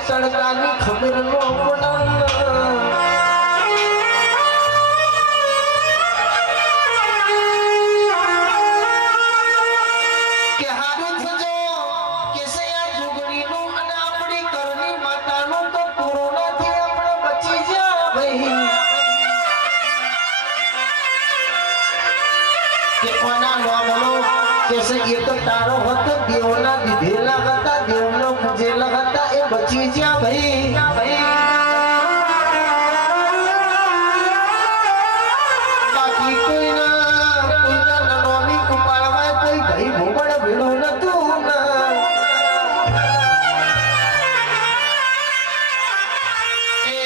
તડકાની ખબર નો કે હારું થજો કે સે આ જુગડીનું અને આપણી કરની માતાનું તો કોરોનાથી આપણે બચી જા ભાઈ કે કોના નોમલો કે સે એ તો તારો હત દેવના દીધેલા હતા દેવનો પૂજેલા હતા એ બચી જા ભાઈ બાકી કોઈના નોમી કુપાળમાં કોઈ ભાઈ ભોગડ ભીડું નતું એ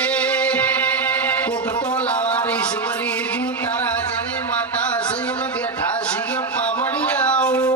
કોક તો લાવારી સુમરી જુ તારા જને માતા સયમ બેઠા સિયમ પાવડી આવો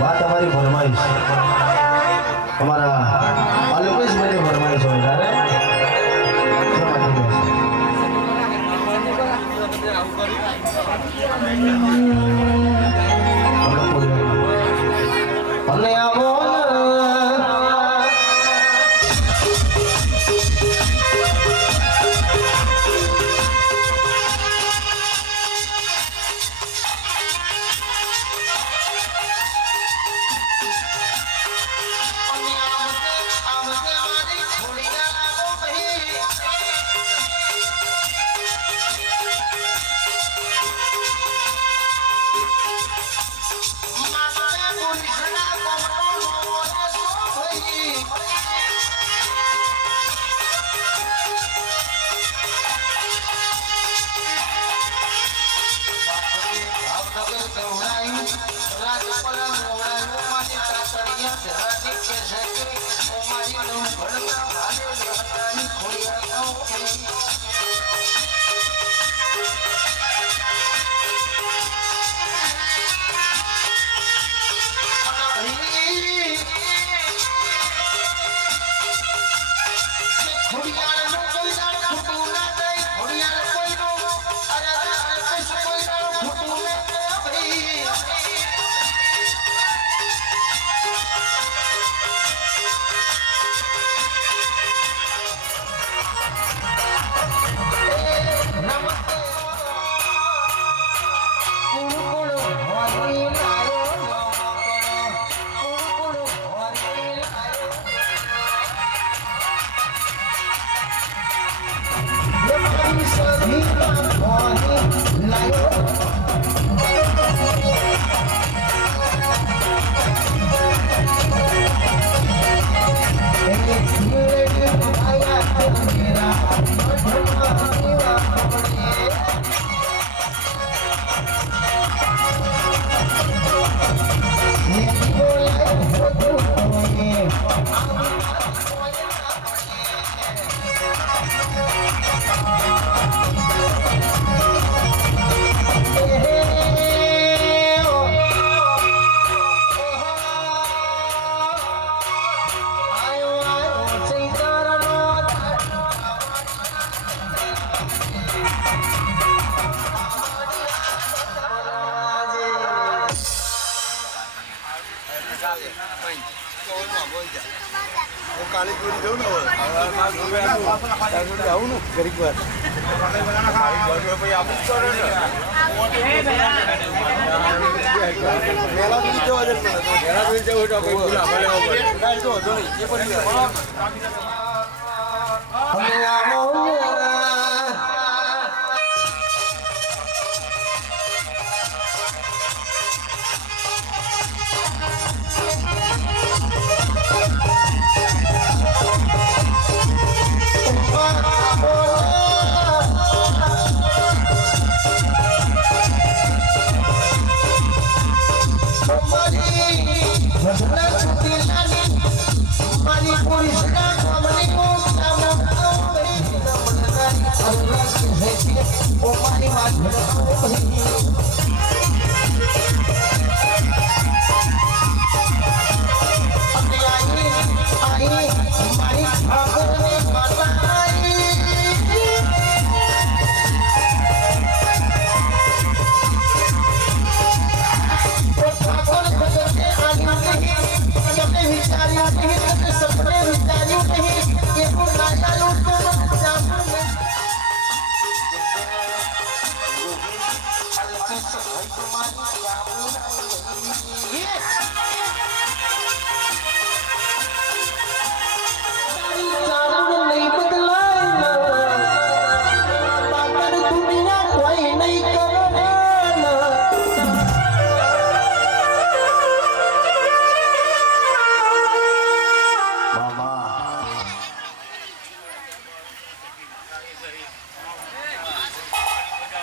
વાત અમારી ફરમાઈશ અમારા અલ્પેશભાઈની ફરમાઈશ હોય ત્યારે અને આવો કાલી ચોરી જવું ને આવું ને ગરીબ વાર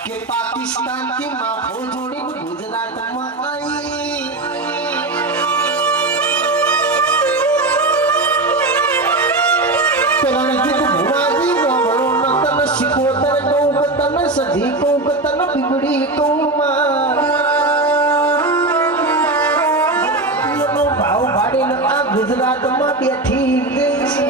કે પાકિસ્તાન થી માફો જોડીને ગુજરાતમાં આવી રણજીત ભુવાજી ગોળો નતન શિકોતર કહું કે તને સધી કહું કે તને બીબડી કહું માં ભાવ ભાડીને આ ગુજરાતમાં બેઠી ગઈ છે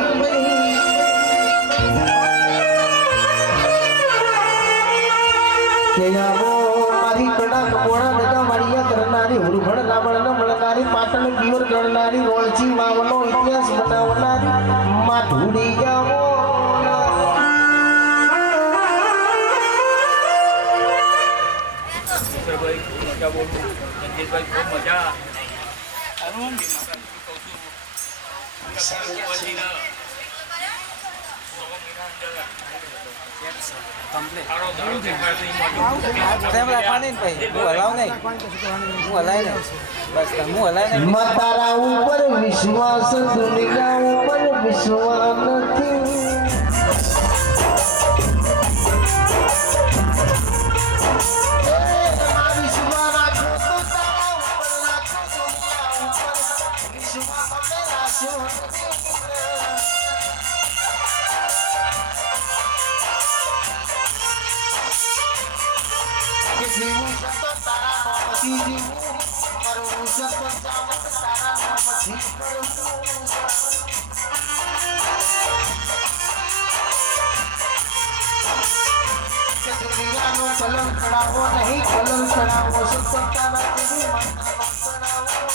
મારી કડાક મોડા નગા માળિયા કરનારી હુરભણ લાવણ ન મળનારી પાટણ પીવર ગણનારી રોણચી માવનો ઇતિહાસ બનાવનારી માધુડી જાવો તારા ઉપર વિશ્વાસ દુનિયા ઉપર વિશ્વાસ નથી કલમ ચડાવો નહીં કલમ ચડાવો સત્તાના દેવી માતાનો ચડાવો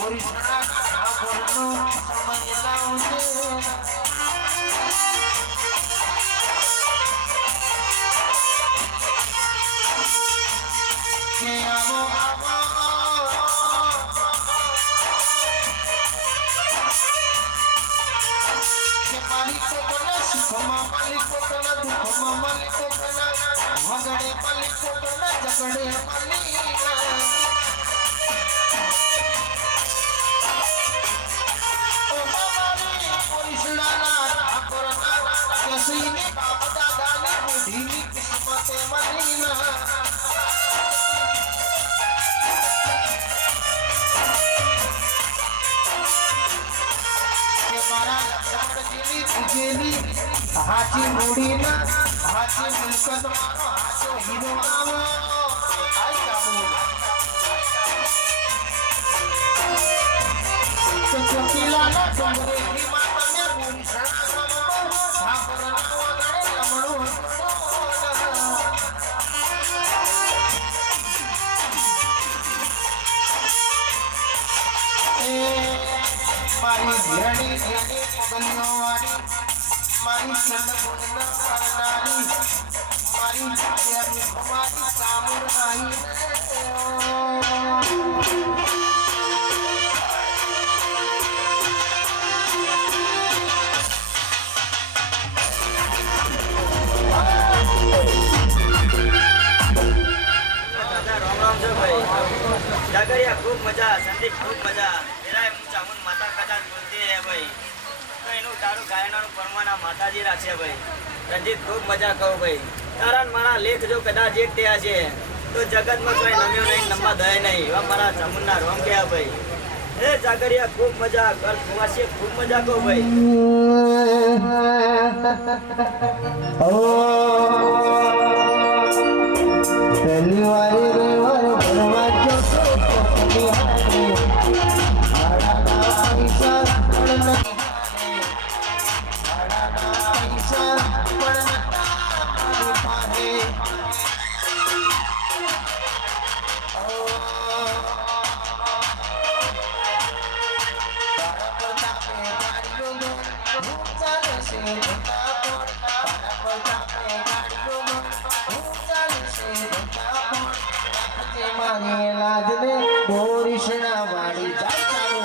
ઓરિજિનલ ઠાકોરનો સમય લાવજે કે આવો કે માલિકો કોના સુખમાં માલિકો કોના દુઃખમાં માલિકો કોના વગડે માલિકો કોના ઝગડે માલિકા ઓ બાબાની ઓરિજિનલના ઠાકોરના કેસીની બાપ દાદાની બુઢીની કિસ્મતે મલીના હાચી મૂડીના હાચી મિલકત મારો હાચો હીરો આવો આઈ કાબુ તો ચોકીલાના ડુંગરેની માતાને પૂરી સણા ઠાકોરના વગડે લમણું મારી ઘેડી ઘેડી પગલીઓ વાળી મારી ચંદ્રગુણના પરનારી મારી દેવની કુમારી કામુરાઈ जागरिया खूब मजा संदीप खूब मजा मेरा चामुन माता कदा बोलती है भाई तो एनु तारू गायनाનું પરમાના માતાજી રાખે ભાઈ રંજીત ખૂબ મજા કહો ભાઈ તારા મારા લેખ જો કદાચ એક થયા છે તો જગતમાં કોઈ નમ્યો નહીં નંબા દય નહીં એવા મારા ચામુનના રોમ ગયા ભાઈ હે જાગરિયા ખૂબ મજા કર કુવાસી ખૂબ મજા કહો ભાઈ પહેલી વારે રેવાર ભરવા જો લાજને બોરીશના વાળી જાય ચાલો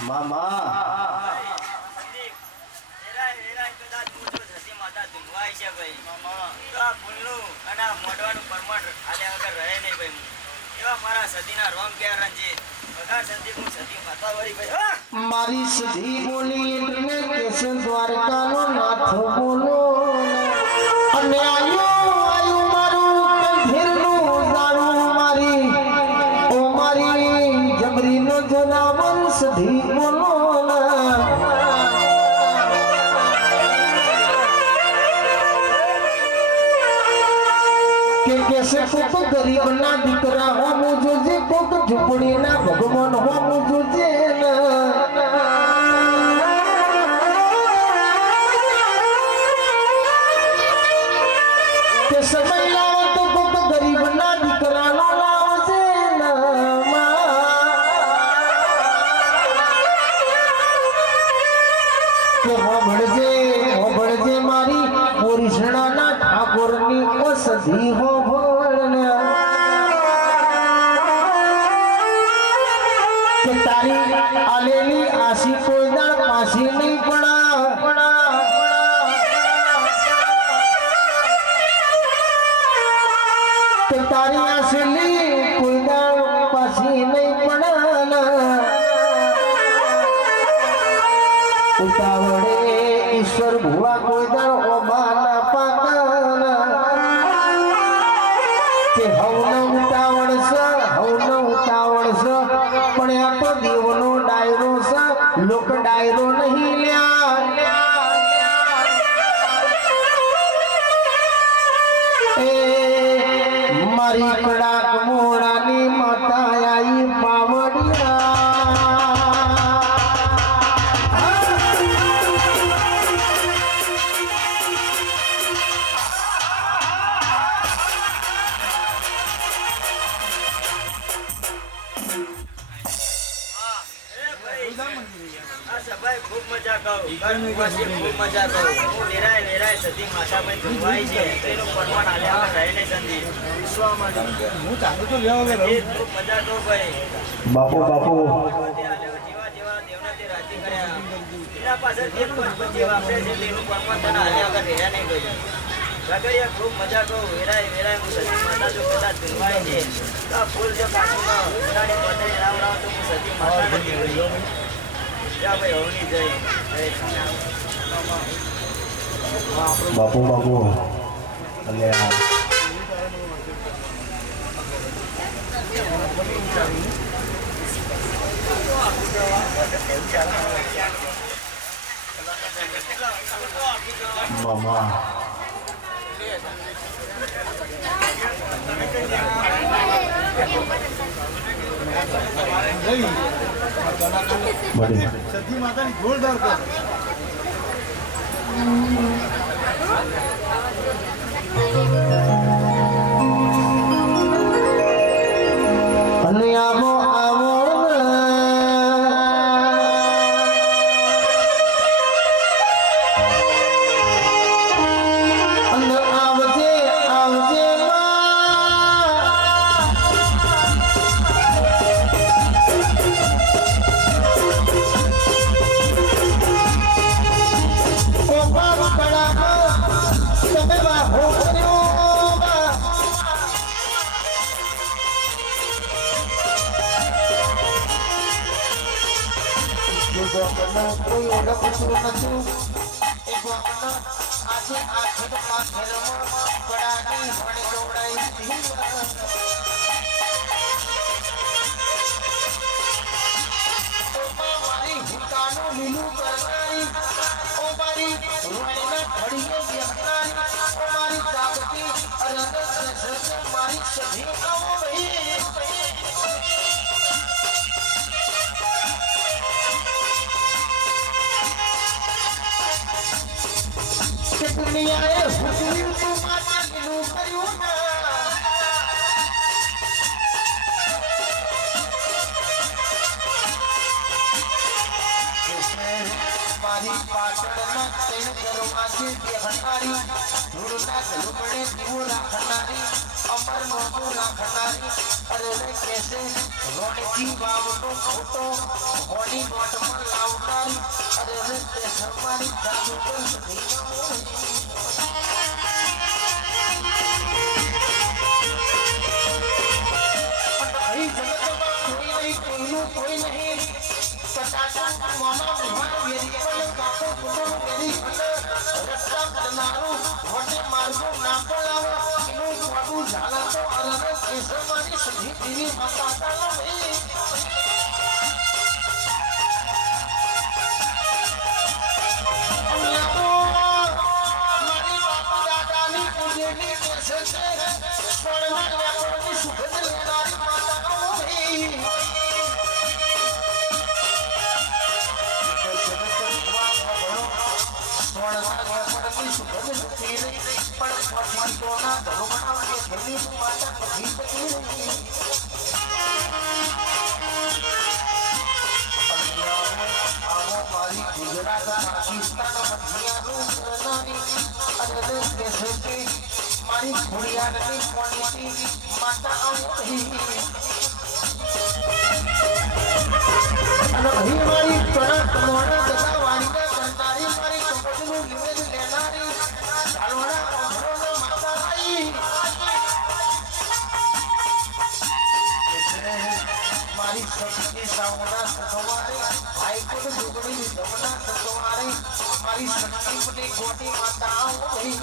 મામા સંદીપ એરા એરા કદાચ મોટો સતી માતા ધુંવાય છે ભાઈ મામા તો આ ફૂલનું અને આ મોઢવાનું પરમાણ આલ્યા વગર રહે નહીં ભાઈ એવા મારા સતીના રોમ ક્યાં રંજીત વગર સંદીપ હું સતી માતા વાળી ભાઈ મારી સધી બોલી એટલે કેસ દ્વારકાનો નાથ બોલો અને આયુ મારું કંઠેરનું દારૂ મારી ઓ મારી જબરીનો જનાવર સધી બોલો કે કેસે કોક ગરીબના દીકરા હોમું જોજે કોક ઝૂંપડીના ભગવાન હોમું જોજે કે સમય લાવો તો કોક ગરીબના દીકરાનો લાવજે કે હોભળજે મારી ઓરિજિનલના ઠાકોરની ઓસધી કે તારી આલેલી આશી કોઈ દાળ પાછી નહીં કે તારી આશેલી કોઈ દાળ પાછી નહીં ઉતાવળે ઈશ્વર ભુવા કોઈ દાળ ઓબાના પાકના કે હવન ઉતાવળ છે પણ આ તો દેવનો ડાયરો છે લોક ડાયરો નહીં લ્યા એ મારી કડાક મોડાની માતા આઈ પાવડિયા આ સભાઈ ખૂબ મજા કહું ખૂબ મજા કહું હું વેરાય સતી માતા ભાઈ જોવાય છે તેનું પરમાન આલ્યા રહે ને સંધી હું ચાલુ તો લેવા ગયો ખૂબ મજા કહું ભાઈ બાપુ જેવા દેવના તે રાજી કર્યા એના પાછળ જે પંચે વાપરે છે તેનું પરમાન તને આલ્યા વગર રહ્યા નહીં ભાઈ ગગડિયા ખૂબ મજા કહું વેરાય હું સતી માતા જો કદાચ જોવાય છે તો આ ફૂલ જો કાઢું ઉડાડી પતરી રામ તો હું સતી માતા નથી ભાઈ યા ભાઈ હોની જય બાપુ અલ્યા મામા સતી માતાની જોરદાર કર અને આવો અને આવજે કોઈ ઓળખતું નથી એ ગોપનો આજે આખરમાં ઘરમાં પડાની વણી દોડાઈ મારી હુકાનું લીલું કરનારી ઓ મારી રોયના ઘડીએ બેહનારી ઓ મારી જાગતી અરંગ મારી સધી આવો ભાઈ દુનિયાએ હુકમ્યું તો માતા લીલું કર્યું મારી પાછળના ત્રણ દરવાજે બેહનારી ધૂળના ઝૂંપડે દીવો રાખનારી અમર મોટું રાખનારી અરે કેસે રોણથી વાવનો ફોટો હોળી નોટમાં લાવનારી અરે તે સમારી જાદુ પર કોઈ નહીં સટાટા મામા ભગવાન વેરીકલ કાકો કુટુંબ વેરી રસ્તા કરનારું વટે માર્ગો ના પડાવો એનું મોટું ઝાલા તો અરન કેસરવાની સધી દીવી માતા કાલા ભાઈ મારી બાપુ દાદાની પૂજેની કેસર છે સ્વર્ણના વ્યાપારની સુગંધ લેનારી માતા કાલા ભાઈ મારી ખોડિયારની ક્વોલિટી માતા આવી અને અહીં મારી કડક મોડા તથા વાણીકા કરનારી મારી કપડનું નિવેદ લેનારી ચાલવાના કોમરોનો માતા આવી મારી શક્તિ સામના સથવારે હાઈકોટ ડુગડી દમના સથવારે મારી શક્તિ પટી ગોટી માતા આવી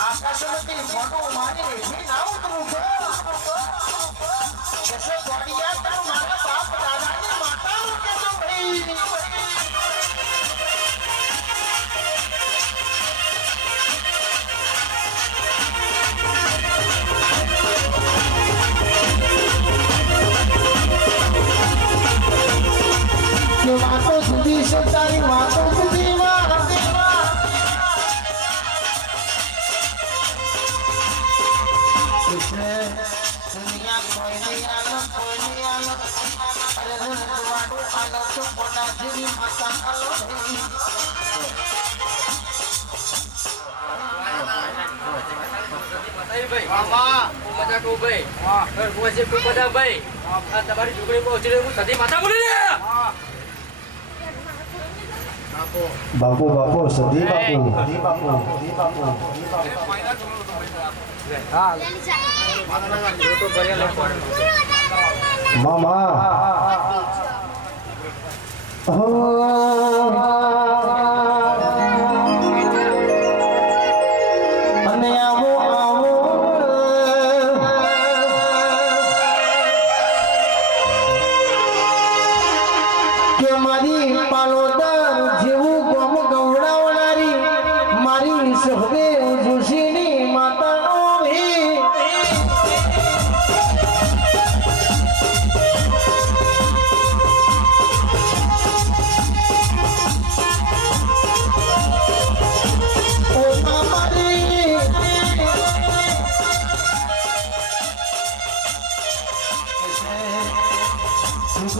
આકાશમાંથી ફોટો મારી હેઠી ના ઉતરું કેસો ગોડિયા તો મારા બાપ દાદાની માતાનું કેસો ભાઈ વાતો સુધી સતારી વાતો સુધી दुनिया कोई नहीं आलो अरे वाटो आलो तो कोना जीवी माता आलो ભાઈ મામા મજા કહું ભાઈ હા હું છે ખૂબ બધા ભાઈ આ તમારી છોકરી પહોંચી હું સદી માતા બોલી રે બાપુ બાપુ સદી બાપુ હા તો બરિયા લખો મામા અને આવો કે મારી પાલોદર જેવું ગમ ગવડાવનારી મારી સહદેવ જોશીની માતાનો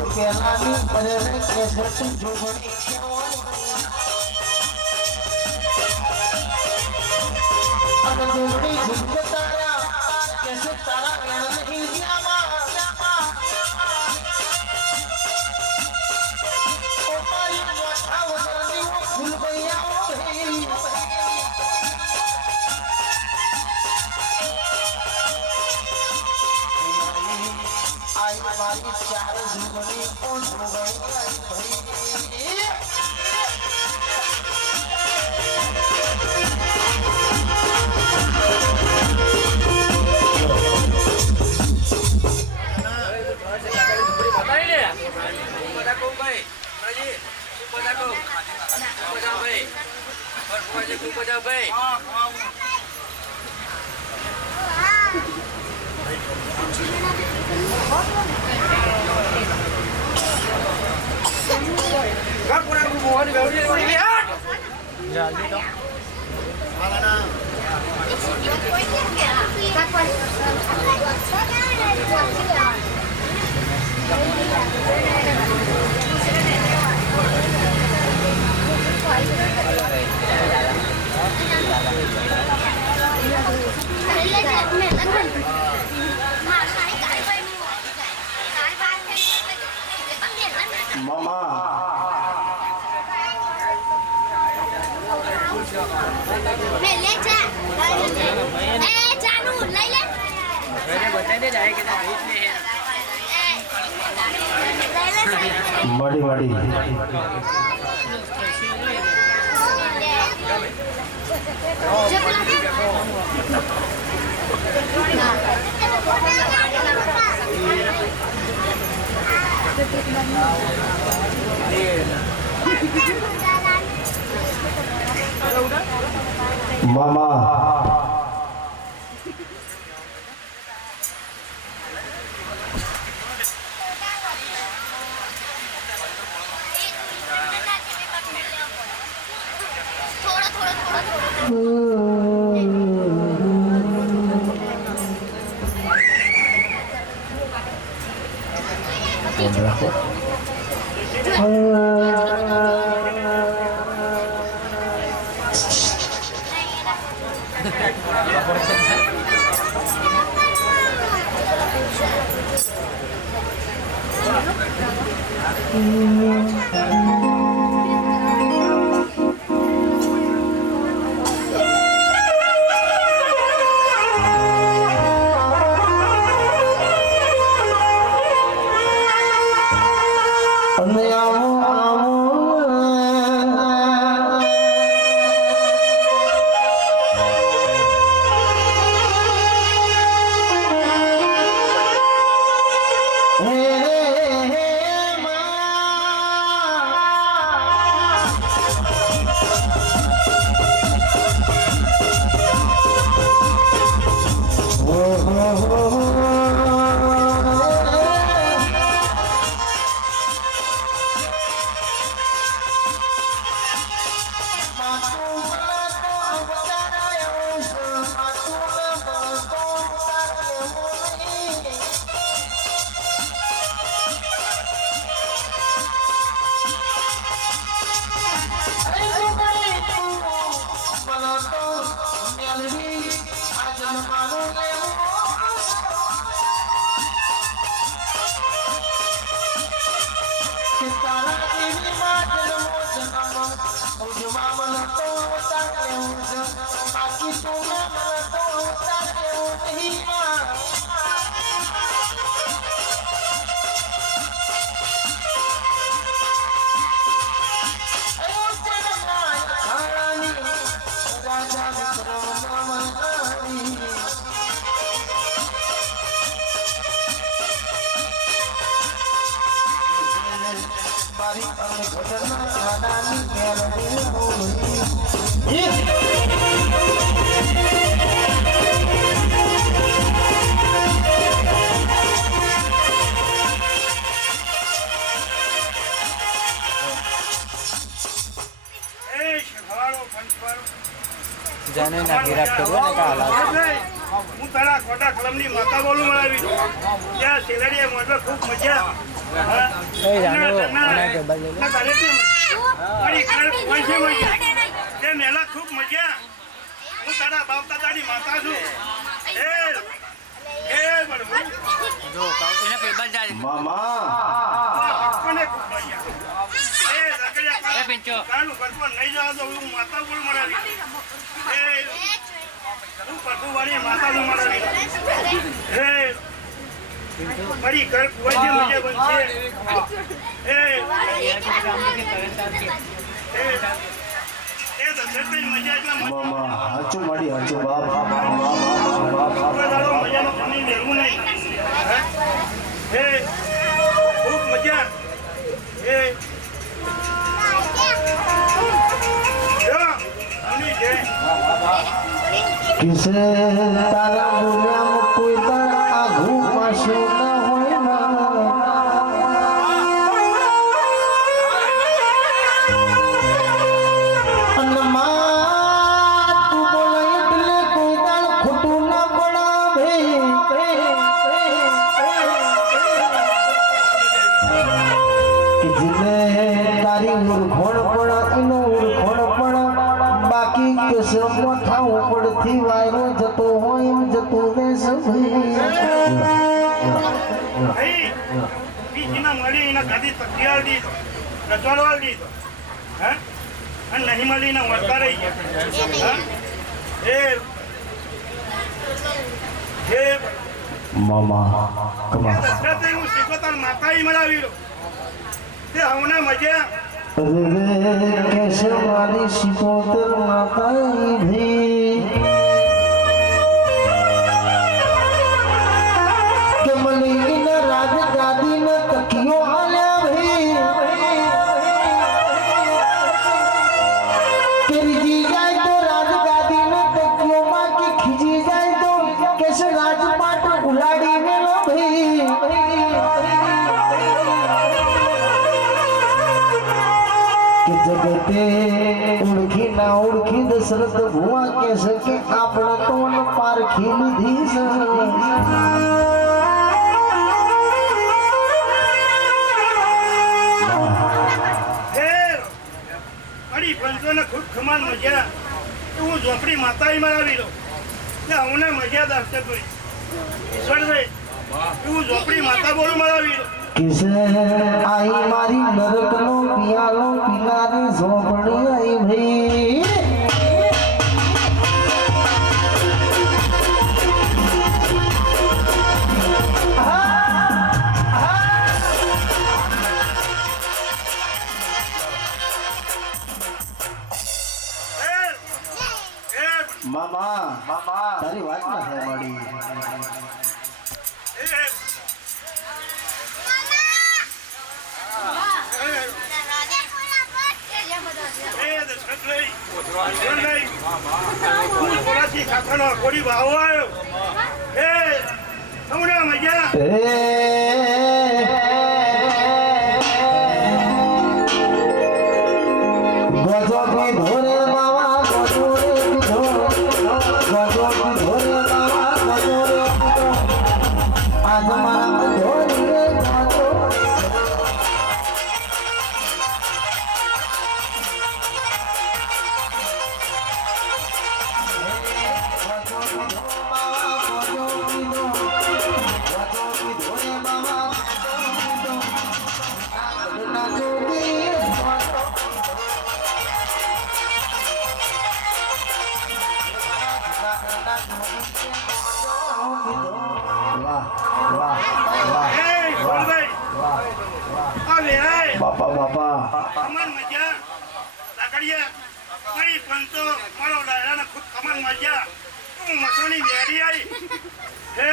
કેલાની પરે કે સતું જોગણી અબ જોગણી ઝુક તારા કેસે તારા વેણ નહીં જામા ઓ મારી મોઠા વદરની ઓ ફૂલ ભૈયા ભઈ आई मारी चार जुगनी कौन हो गई भाई मड़ी मड़ी મામા અને આવો જાને ના ગિરાક કરવો ને કા હાલા હું તારા ખોટા કલમની માતા બોલું મળાવી ત્યાં સેલરીએ મોટો ખૂબ મજા એ જાનો મને કે બાજુ ના તારે કેમ મારી ઘર પહોંચે મજા તે મેલા ખૂબ મજા હું તારા બાપ દાદાની માતા છું એ બળવું જો એને પેબલ જાય મામા કોને ખૂબ મજા એ રગડ્યા એ પિંચો કાનું કરતો નહીં જવા દો હું માતા બોલું મળાવી હું પટુવાળી માતાનું મળાવી મારી ઘર કુવાજી મજા બનશે મજા એટલા મામા હાચું માડી હાચું બાપ મજાનો પાણી લેવું નહીં ખૂબ મજા કિસે તારા દુનિયામાં કોઈ તારા આઘું પાછું ના હોય અને માં તું બોલે એટલે કોઈ તાર ખોટું ના પડાવે કે જેને તારી મૂર્ખોણ પણ એનો મૂર્ખોણ પણ બાકી કેસરમાં થાવું પડતી વાયરો જતો હોય એમ જતો રહેશે બીજીના મળી એના ગાદી તકિયાલ દીધો રચવાડવાલ દીધો હે અને નહીં મળી એના વળતા રહી ગયા મામા કમા દશરથે હું શીખોતર માતા મળાવી તે હવને મજા રે કેશે મારી શિકોતર માતા ભી કે મલિકીને રાજ ગાદીને તકિયો આલ્યા ભી કે રીજી જાય તો રાજ ગાદીને તકિયોમાં કે ખીજી જાય તો કેશે રાજપાટ ઉલાડી મેલો ભી જગતે ઓળખી ના ઓળખી દશરથ ભુવા કહેશે કે આપણે તો પારખી લીધી છે અડી પંચોને ખૂબ ખમાન મજા હું ઝોપડી માતા મરાવી લો અમને મજા દાખતે કરી ઈશ્વરભાઈ હું ઝોપડી માતા બોલું મરાવી લો કિસે આઈ મારી નરકનો પિયાલો પીનારી ઝોપડી આઈ ભાઈ મામા તારી વાત ના થાય માડી કોડી ભાવ આવ્યો હે હમણાં મજા ગજોથી ધોરે બાવા ગજોરે પીધો ગજોથી ધોરે બાવા ગજોરે પીધો આજ મારા ધોરી રે ગજો બાપા બાપા ખમણ મજા લાકડીયા મારી પંતો મારો ડાયરાને ખૂબ ખમણ મજા હું મસોની વેડી આવી હે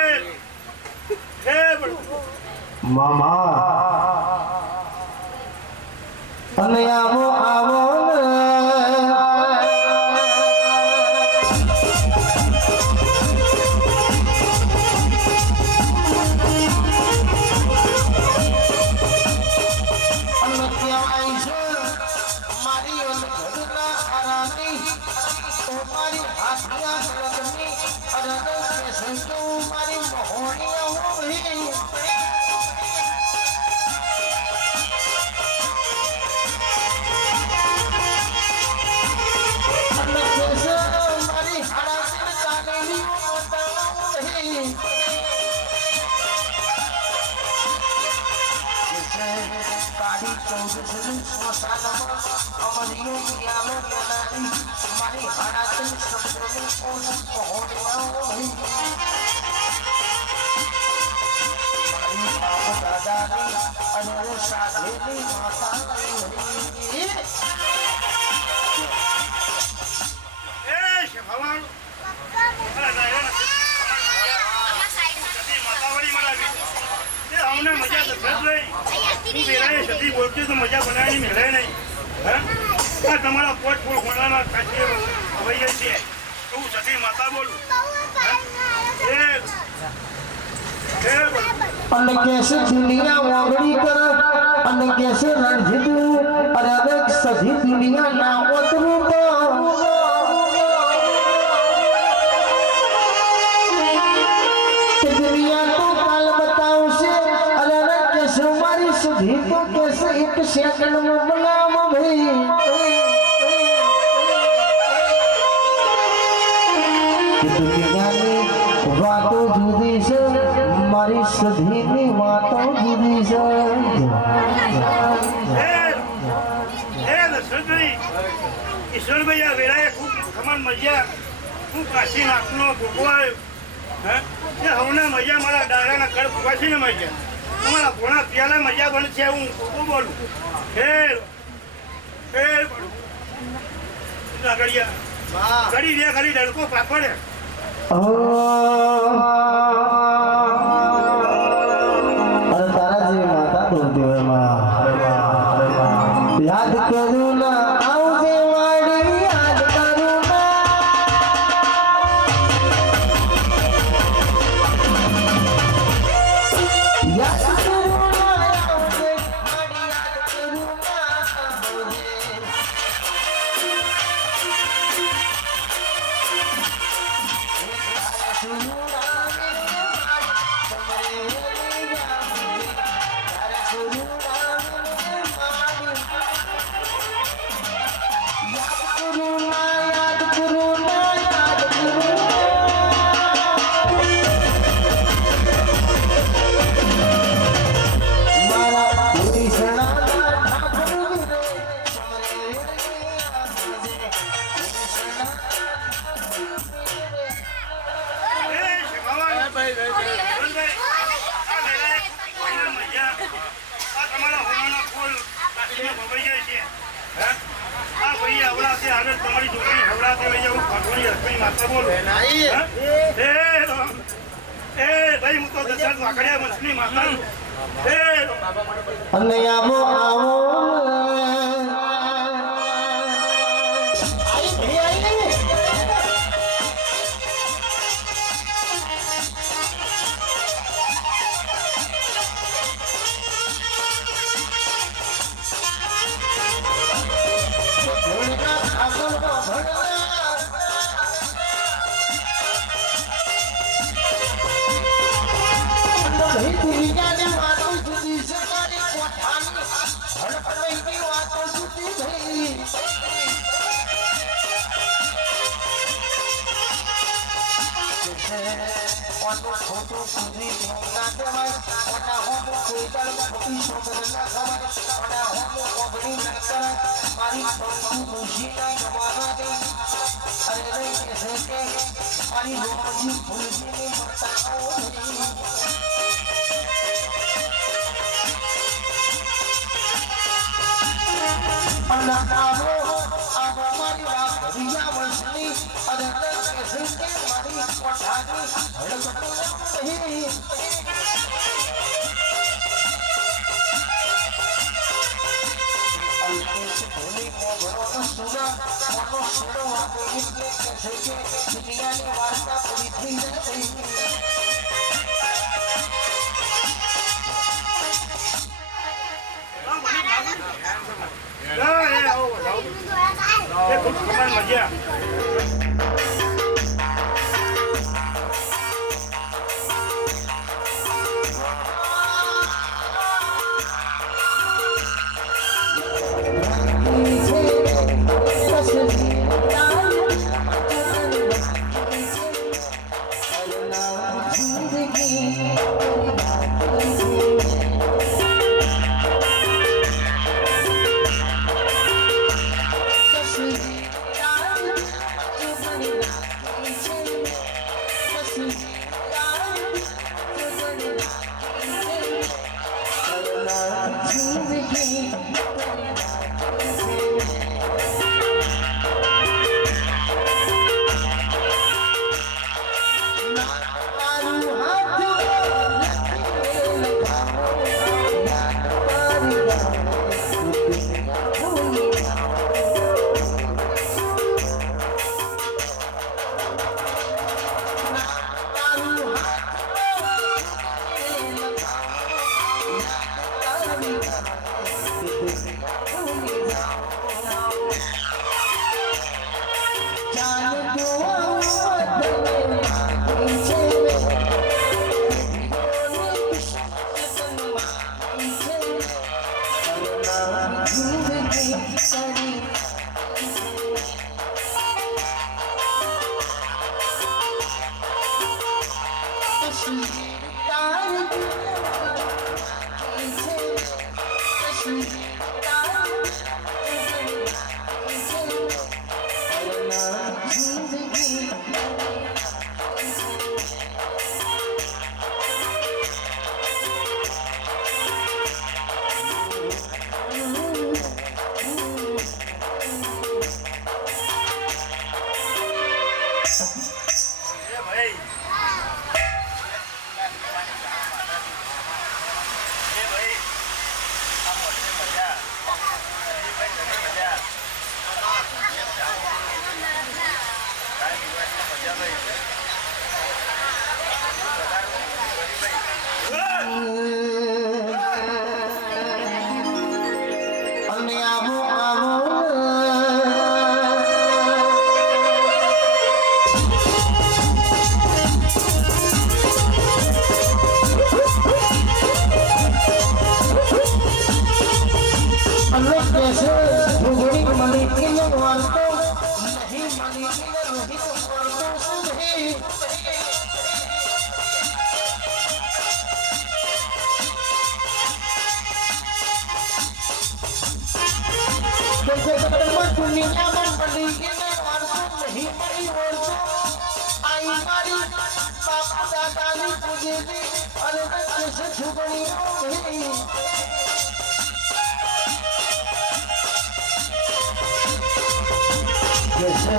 હે મામા અને આવો આવો બોલતી તો મજા બનાવી મેળે નહીં હા તમારા પોટ ફોડ ખોલાના ખાસી હવે છે હું સતી માતા બોલું અને કેસે દુનિયા વાગડી કર અને કેસે રણજીત અરે અનેક સધી દુનિયા ના ઓતરું તો દુનિયા તો કાલ બતાવશે અરે અનેક કેસે મારી સધી તો કેસે એક સેકન્ડ માં બનાવ ભાઈ દુનિયાની વાતો જુદી છે મારી સધીની વાતો જુદી છે ઈશ્વરભાઈ આ વેળાએ ખૂબ ખમણ મજા હું કાશી નાખનો ભોગવાયો હે હમણાં મજા મારા ડાળાના કડ ભોગવાશીને મજા તમારા ભોણા પિયાલા મજા બનશે હું ભોગો બોલું હે એ ગડિયા ઘડી રે ઘડી ડડકો પાપડે અરે તારા જેવી માતા દોરતી હોય માં યાદ કરું ના આવજે વાડી યાદ કરું ના યાદ કરું ના આવજે વાડી યાદ કરું ના આવજે તમારી છોકરી હવડાતે લઈ જાઉં ભગવાનની હસબી માતા બોલો એ ભાઈ હું તો દશરથ વાકડિયા વંશની માતા અને આવો આવો મજા જગતમાં દુનિયામાં પડી ગઈને વાળતું નહીં પડી વળતું આઈ મારી બાપા દાદાની પૂજેલી અને કશે છોકરીઓ નહીં जैसे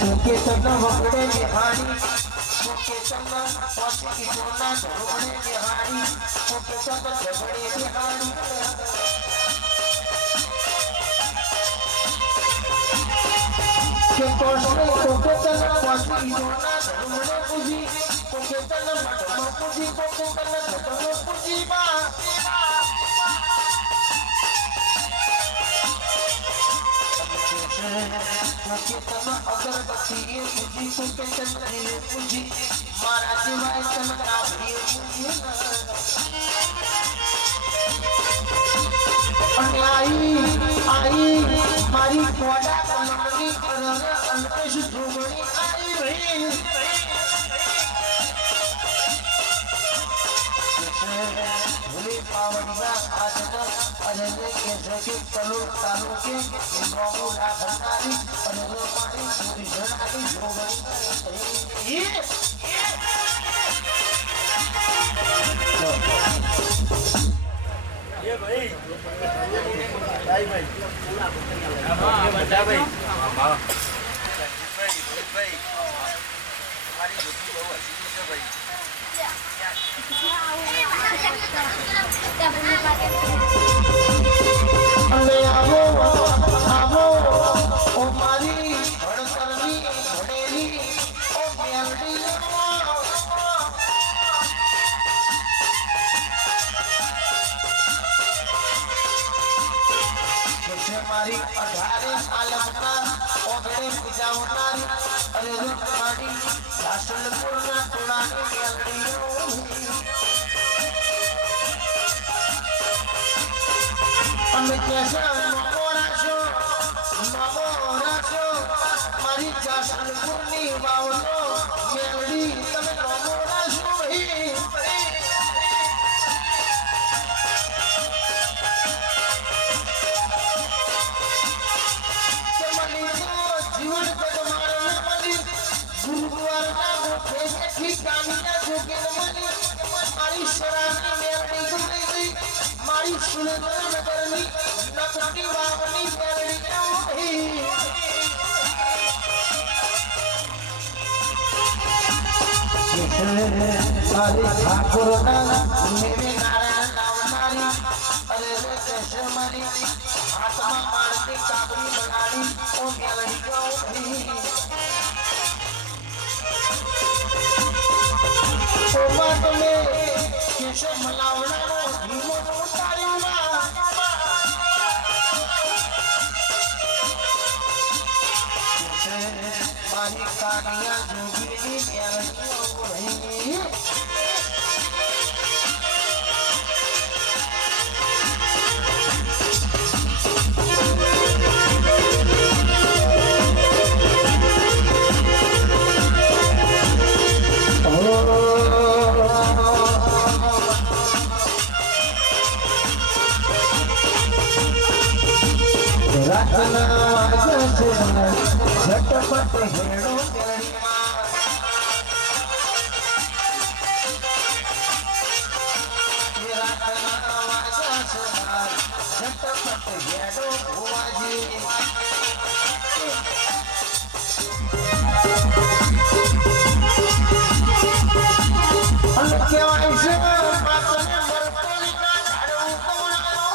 तुके तना वगड़े बिहारी तुके तना पौचे की जोना ढोड़े बिहारी तुके तना झगड़े बिहारी के कोशे तुके तना पौचे की जोना ढोड़े पूजी तुके तना मटमा पूजी तुके तना घटमा पूजी माँ तन अगरबत्ती पूजी तुके चंद्रे पूजी मारा सिवाय तन काबरी पूजी અને आई મારી કોડા કલમની કરને અંતેશ ધોગણી आई ભાઈ ભૂલી પાવડિયા આજના અને કે જગે કલો તાલુ કે નોમો રાખનારી અને પાણી પૂરી જણાવી ધોગણી એ ભાઈ ભાઈ ભાઈ બધા ભાઈ હા ભાઈ મારી જોતી બહુ હસી છે ભાઈ અને આવો આવો ઓ મારી ભણતરની ભણેલી ઓ મેલડી મારી 18 આલમના ઓગણે પૂજાવનારી અને રૂપમાડી સાસલપુરના ટોળાની મેલડીઓ અમે કેસા નમો રાશો મારી જાસલપુરની વાવનો મેલડી તમે નમો રાશો ભાઈ જીવન પદમારને મળી ગુરુદ્વારના ગોઠે ઠીકાનીના જોગે મળી મારી શરાની મેલડી ગુણી ગઈ મારી સુરેન્દ્રનગરની નકટી વાવની મેલડી મારી ઠાકોરના મેરે નારાયણ નાવનારી અરે રે કેશે મારી હાથમાં મારતી કાબરી બનાડી ઓ મેલડી ગઈ ઓમાં તમે કેશો મલાવડાનો ધીમો ઉતાર્યો મારી કાનિયા જોગીની મેલડીઓ રાતના વાગે છે ઝટપટ હેડો મેલડીમાં રાતના વાગે છે ઝટપટ હેડો ભુવાજી અને કહેવાય છે બાપને મરતોલીના ઝાડવું તોડાયો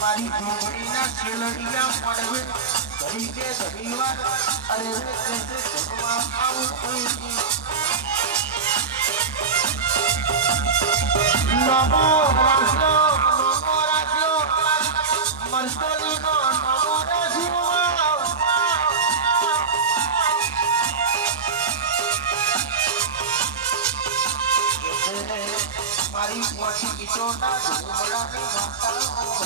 મારી ઢોકળીના છેલડિયા પડવે ઘડી કે ઘડી વાર અરે જમવા આવું કોઈ નમો રાખ્યો મરતોલીનો નમો રાખ્યો મારી મોટી કિશોરના ઝુમડાની વાર્તાઓ